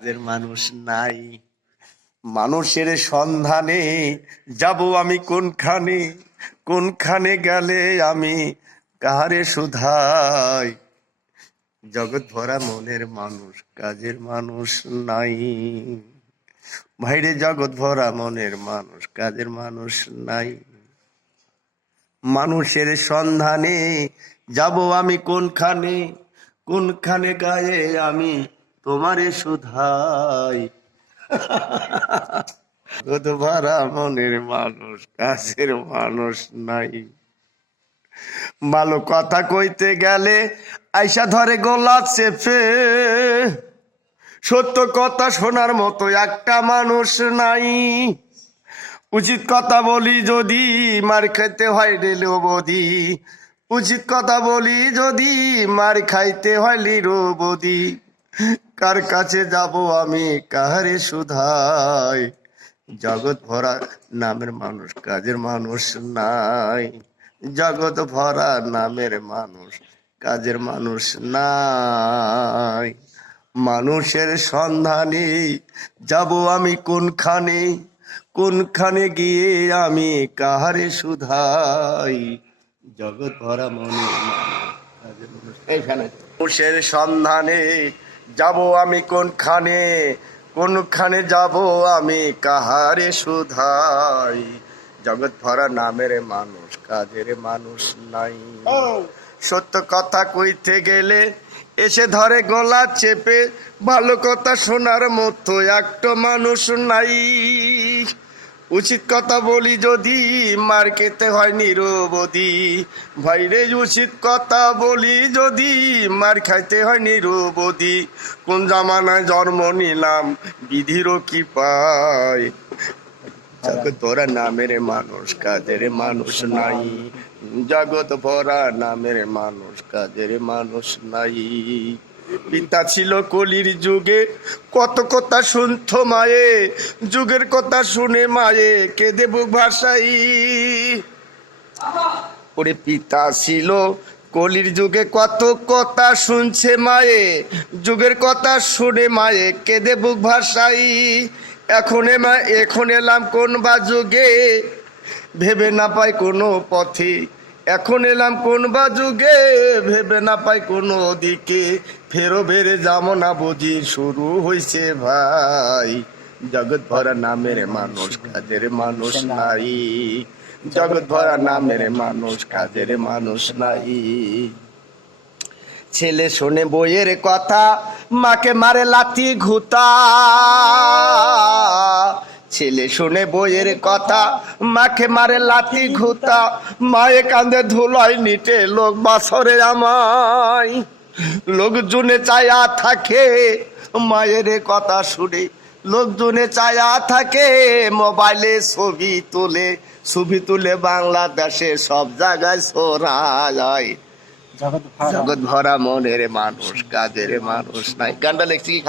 কাজের মানুষ নাই। মানুষের সন্ধানে যাব আমি কোনখানে? কোনখানে গেলে আমি কাহারে সুধাই? জগৎ ভরা মনের মানুষ, কাজের মানুষ নাই। ভাইরে, জগৎ ভরা মনের মানুষ, কাজের মানুষ নাই। মানুষের সন্ধানে যাব আমি কোনখানে? কোনখানে গায়ে আমি তোমারে কত ভরা মনের মানুষ, কাছের মানুষ নাই। ভালো কথা কইতে গেলে আইসা ধরে গোলা চেপে। সত্য কথা শোনার মতো একটা মানুষ নাই। উচিত কথা বলি যদি মার খাইতে হয় রেলেও বদি। উচিত কথা বলি যদি মার খাইতে হয় লিরো বদি। কার কাছে যাব আমি? কাহারে সুধাই? জগৎ ভরা নামের মানুষ কাজের মানুষ নাই। জগৎ ভরা নামের মানুষ কাজের মানুষ নাই। মানুষের সন্ধানে যাব আমি কোনখানে? কোনখানে গিয়ে আমি কাহারে সুধাই? জগৎ ভরা মনে মানুষের সন্ধানে যাব আমি কোনখানে? কোনখানে যাব আমি? কাহারে সুধাই? জগৎ ভরা নামের মানুষ কাজের মানুষ নাই। সত্য কথা কইতে গেলে এসে ধরে গলা চেপে ভালো কথা শোনার মতো একটা মানুষ নাই। উচিত কথা বলি যদি মার খেতে হয় নিরবধি। ভাইরে উচিত কথা বলি যদি, মার খাইতে হয় নিরবধি। কোন জামানায় জন্ম নিলাম বিধিরও কি পায় জগৎ নামের মানুষ কাজের মানুষ নাই। জগৎ ভরা নামের মানুষ কাজের মানুষ নাই। পিতা ছিল কলির যুগে। কত কথা শুনতো মায়ে, যুগের কথা শুনে মায়ে, কেঁদে বুক ভাসাই। ওরে পিতা ছিল কলির যুগে, কত কথা শুনছে মায়ে, যুগের কথা শুনে মায়ে, কেঁদে বুক ভাসাই। এখন মা, এখন এলাম কোন বা যুগে? ভেবে না পাই কোনো পথে। এখন এলাম কোন বা যুগে? ভেবে না পাই কোনো দিকে। ফেরো বেড়ে যাব না বুঝি শুরু হয়েছে ভাই। জগৎ ভরা নামের মানুষ, কাজের মানুষ নাই। জগৎ ভরা নামের মানুষ, কাজের মানুষ নাই। ছেলে শোনে বইয়ের কথা, মাকে মারে লাথি ঘুতা। ছেলে শুনে বইয়ের কথা, মাকে মারে লাথি ঘুতা। মায়ে কান্দে ধুলয় নিটে লোক বাসরে আমায়। লোকজনে চায়া থাকে মায়ের কথা শুনে। লোকজনে চায়া থাকে মোবাইলে ছবি তুলে। ছবি তুলে বাংলাদেশে সব জায়গায় সরা যায়। জগৎ ভরা মনের মানুষ কাজের মানুষ নাই। গানটা লেখছি কি?